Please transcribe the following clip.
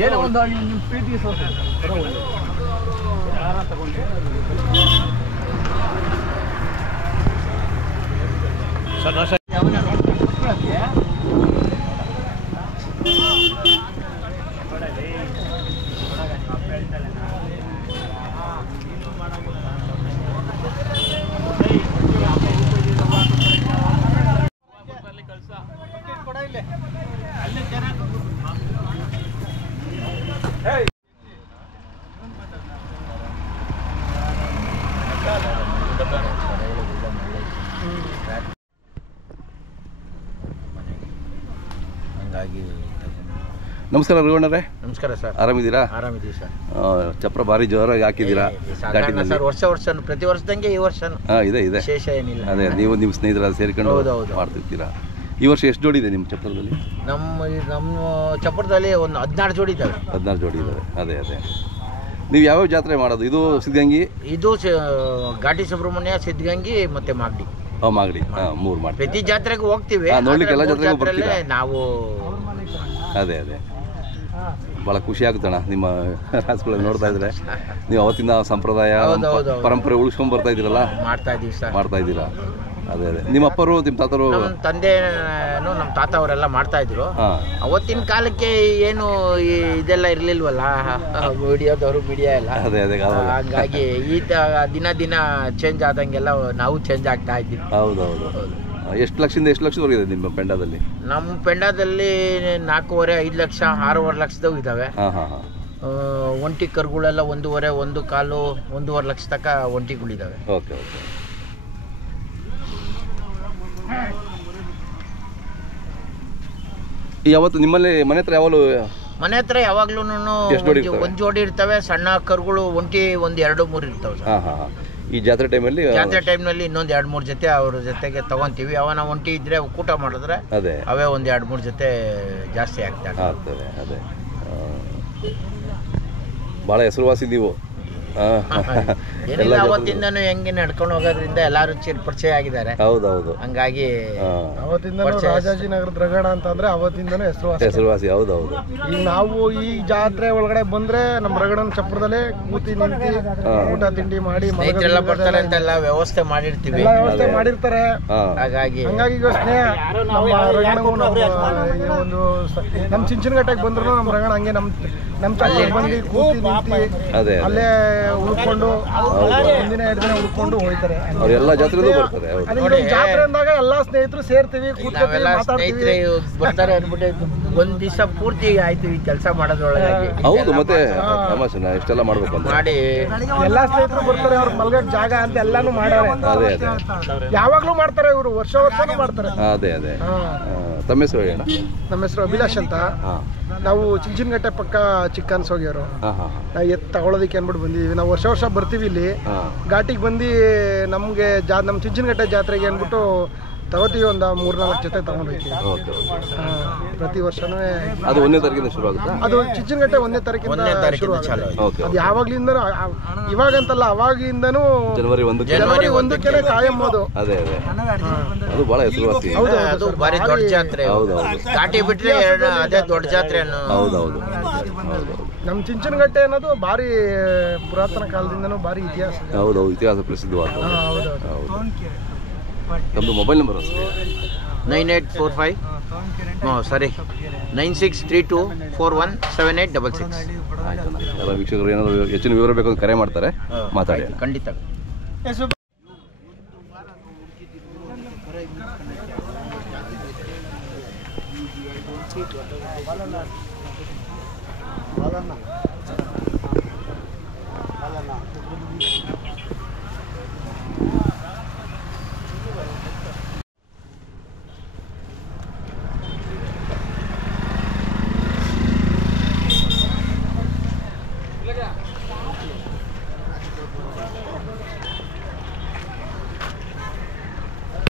ಏನೋ ಒಂದು ನಿಮ್ಮ ಪ್ರೀತಿಗೆ ಯಾರ ತಗೊಂಡು ಸರ್ ನಮಸ್ಕಾರ ರಘುವಣ್ಣರೇ. ನಮಸ್ಕಾರ ಸರ್. ಆರಾಮಿದ್ದೀರಾ? ಆರಾಮಿದ್ದೀವಿ ಸರ್. ಚಪ್ರ ಭಾರಿ ಜೋರಾಗಿ ಹಾಕಿದ್ದೀರಾ ಸರ್. ವರ್ಷ ಪ್ರತಿ ವರ್ಷದಂಗೆ ಈ ವರ್ಷ ಇದೆ ವಿಶೇಷ ಏನಿಲ್ಲ. ಅದೇ ನೀವು ನಿಮ್ಮ ಸ್ನೇಹಿತರ ಸೇರ್ಕೊಂಡು ಮಾಡ್ತಿರ್ತೀರಾ. ಈ ವರ್ಷ ಎಷ್ಟು ಜೋಡಿ ಇದೆ ನಿಮ್ಮ ಚಪ್ರದಲ್ಲಿ? ನಮ್ಮ ಚಪ್ರದಲ್ಲಿ ಒಂದು 16 ಜೋಡಿ ಇದ್ದಾವೆ. 16 ಜೋಡಿ ಇದ್ದಾವೆ. ಅದೇ ನೀವು ಯಾವ್ಯಾವ ಜಾತ್ರೆ ಮಾಡೋದು? ಇದು ಸಿದ್ಧಗಂಗಿ, ಇದು ಘಾಟಿ ಸುಬ್ರಹ್ಮಣ್ಯ, ಸಿದ್ಧಗಂಗಿ ಮತ್ತೆ ಮಾಗಡಿ. ಮಾಗಡಿ 3 ಮಾಡಿ ಪ್ರತಿ ಜಾತ್ರೆಗೂ ಹೋಗ್ತೀವಿ. ನೋಡ್ಲಿಕ್ಕೆ ಎಲ್ಲ ಜಾತ್ರೆಗೂ ಬರ್ತೀರಾ? ನಾವು ಅದೇ ಭಾಳ ಖುಷಿ ಆಗುತ್ತಣ್ಣ ನಿಮ್ಮ ರಾಸುಗಳನ್ನು ನೋಡ್ತಾ ಇದ್ರೆ. ನೀವು ಅವತ್ತಿನ ಸಂಪ್ರದಾಯ ಪರಂಪರೆ ಉಳಿಸ್ಕೊಂಡ್ ಬರ್ತಾ ಇದ್ದೀರಲ್ಲ. ಮಾಡ್ತಾ ಇದ್ದೀರಾ. ಅದೇ ನಿಮ್ಮ ಅಪ್ಪರು ನಿಮ್ಮ ತಾತರು? ನಮ್ಮ ತಂದೆ ನಮ್ಮ ತಾತ ಅವರೆಲ್ಲ ಮಾಡ್ತಾ ಇದ್ರು. ಅವತ್ತಿನ ಕಾಲಕ್ಕೆ ಏನು ಇದೆಲ್ಲ ಇರ್ಲಿಲ್ವಲ್ಲ, ಮೀಡಿಯಾ ಎಲ್ಲ. ಅದೇ ಹಾಗಾಗಿ ದಿನ ಚೇಂಜ್ ಆದಂಗೆಲ್ಲ ನಾವು ಚೇಂಜ್ ಆಗ್ತಾ ಇದ್ದೀವಿ. ಹೌದೌದು. ಎಷ್ಟು ಲಕ್ಷದವರೆಗೆ ಇದೆ ನಿಮ್ಮ ಪೆಂಡಾದಲ್ಲಿ? ನಮ್ಮ ಪೆಂಡಾದಲ್ಲಿ 4.5 ಲಕ್ಷ 6.5 ಲಕ್ಷದವು ಇದಾವೆ. ಒಂಟಿ ಕರುಗಳೆಲ್ಲ 1.5 1 ಕಾಲು 1.5 ಲಕ್ಷ ತನಕ ಒಂಟಿಗಳಿದಾವೆ. ಓಕೆ. ಯಾವತ್ತು ನಿಮ್ಮಲ್ಲಿ ಮನೆ ಹತ್ರ ಯಾವಾಗ್ಲೂ ಒಂದ್ ಜೋಡಿ ಇರ್ತವೆ. ಸಣ್ಣ ಕರುಗಳು ಒಂಟಿ 1 2 3 ಇರ್ತವೆ. ಈ ಜಾತ್ರೆ ಟೈಮ್ನಲ್ಲಿ ಇನ್ನೊಂದು 2 3 ಜೊತೆ ಅವ್ರ ಜೊತೆಗೆ ತಗೊಂತೀವಿ. ಅವನ ಒಂಟಿ ಇದ್ರೆ ಕೂಟ ಮಾಡಿದ್ರೆ ಅವೇ 1 2 3 ಜೊತೆ ಜಾಸ್ತಿ ಆಗ್ತವೆ. ಅದೇ ಭಾಳ ಹೆಸರುವಾಸಿ ನೀವು. ಅವತ್ತಿಂದನೂ ಹೆಂಗೆ ನಡ್ಕೊಂಡು ಹೋಗೋದ್ರಿಂದ ಎಲ್ಲಾರು ಪರಿಚಯ ಆಗಿದ್ದಾರೆ. ಹೌದೌದು. ಹಂಗಾಗಿ ರಾಜಾಜಿನಗರದ ರಗಡ ಅಂತಂದ್ರೆ ಅವತ್ತಿಂದನೂ ಹೆಸರುವಾಸಿ. ಹೌದೌದು. ಈಗ ನಾವು ಈ ಜಾತ್ರೆ ಒಳಗಡೆ ಬಂದ್ರೆ ನಮ್ಮ ರಗಡನ ಚಪ್ರದಲ್ಲೇ ಕೂತಿ ನಿಂತಿ ಊಟ ತಿಂಡಿ ಮಾಡಿ ಬರ್ತಾರೆ ಅಂತ ಎಲ್ಲ ವ್ಯವಸ್ಥೆ ಮಾಡಿರ್ತೀವಿ. ಮಾಡಿರ್ತಾರೆ. ಹಾಗಾಗಿ ಈಗ ಸ್ನೇಹ ಒಂದು ನಮ್ ಚಿಂಚನಘಟ್ಟಕ್ಕೆ ಬಂದ್ರು ನಮ್ಮ ರಗಡ ಹಂಗೆ ನಮ್ ಚಪ್ರ ಬಂದು ಕೂತಿ ನಿಂತಿ ಅಲ್ಲೇ ಉಳ್ಕೊಂಡು ಒಂದಿನ 2 ದಿನ ಉಳ್ಕೊಂಡು ಹೋಗ್ತಾರೆ. ಎಲ್ಲ ಜಾತ್ರೆಗೂ ಬರ್ತಾರೆ. ಜಾತ್ರೆ ಅಂದಾಗ ಎಲ್ಲಾ ಸ್ನೇಹಿತರು ಸೇರ್ತೀವಿ, ಸ್ನೇಹಿತರೆ ಬರ್ತಾರೆ ಅನ್ಬಿಟ್ಟು ಒಂದ್ ದಿವಸ ಪೂರ್ತಿ ಆಯ್ತೀವಿ ಕೆಲಸ ಮಾಡೋದ್ರೊಳಗೆ. ಹೌದು. ಮತ್ತೆ ಇಷ್ಟೆಲ್ಲ ಮಾಡ್ಬೇಕು ಅಂತ ಮಾಡಿ ಎಲ್ಲಾ ಸ್ನೇಹಿತರು ಬರ್ತಾರೆ. ಅವ್ರ ಮಲ್ಗಕ್ ಜಾಗ ಅಂತ ಎಲ್ಲಾನು ಮಾಡ್ತಾರೆ. ಯಾವಾಗ್ಲೂ ಮಾಡ್ತಾರೆ ಇವರು, ವರ್ಷನೂ ಮಾಡ್ತಾರೆ. ಅದೇ ತಮ್ಮ ಹೆಸರು ಹೇಳ? ನಮ್ಮ ಹೆಸರು ಅಭಿಲಾಷ್ ಅಂತ. ನಾವು ಚಿಂಚನಘಟ್ಟೆ ಪಕ್ಕ ಚಿಕ್ಕನ್ಸ್ ಹೋಗ್ಯವರು. ನಾವು ತಗೊಳ್ಳೋದಕ್ಕೆ ಅನ್ಬಿಟ್ಟು ಬಂದಿದ್ದೀವಿ. ನಾವು ವರ್ಷ ಬರ್ತೀವಿ ಇಲ್ಲಿ ಘಾಟಿಗೆ ಬಂದು. ನಮಗೆ ನಮ್ಮ ಚಿಂಚನಘಟ್ಟೆ ಜಾತ್ರೆಗೆ ಅಂದ್ಬಿಟ್ಟು ತಗೋತೀವಿ. ಒಂದು 3-4 ಜೊತೆ ತಗೊಂಡೋಗ್ತೀವಿ ಪ್ರತಿ ವರ್ಷನೂ. ಅದು 1ನೇ ತಾರೀಕಿಂದ ಶುರು ಆಗುತ್ತೆ. ಅದು ಚಿಂಚನಘಟ್ಟೆ 1ನೇ ತಾರೀಕಿಂದ ಶುರು ಆಗುತ್ತೆ. ಅದು ಯಾವಾಗ್ಲಿಂದ ಇವಾಗಂತಲ್ಲ, ಅವಾಗಿಂದನೂ ಜನವರಿ 1ಕ್ಕೆ ಕಾಯಂ. ಅದೇ ಅದು ಬಹಳ ಹೆಸರುವಾಸಿ. ಅದು ಭಾರಿ ದೊಡ್ಡ ಜಾತ್ರೆ. ಘಾಟಿ ಬಿಟ್ರೆ ಅದೇ ದೊಡ್ಡ ಜಾತ್ರೆ. ಹೌದೌದು. ನಮ್ಮ ಚಿಂಚನಘಟ್ಟೆ ಅನ್ನೋದು ಭಾರಿ ಪುರಾತನ ಕಾಲದಿಂದನೂ ಭಾರಿ ಇತಿಹಾಸ. ಹೌದೌದು, ಇತಿಹಾಸ ಪ್ರಸಿದ್ಧವಾದ. ತಮ್ಮದು ಮೊಬೈಲ್ ನಂಬರ್ ಅಷ್ಟೇ? 9845 9632417866. ಎಲ್ಲ ವೀಕ್ಷಕರು ಏನಾದರೂ ಹೆಚ್ಚಿನ ವಿವರ ಬೇಕು ಕರೆ ಮಾಡ್ತಾರೆ, ಮಾತಾಡಿ. ಖಂಡಿತ.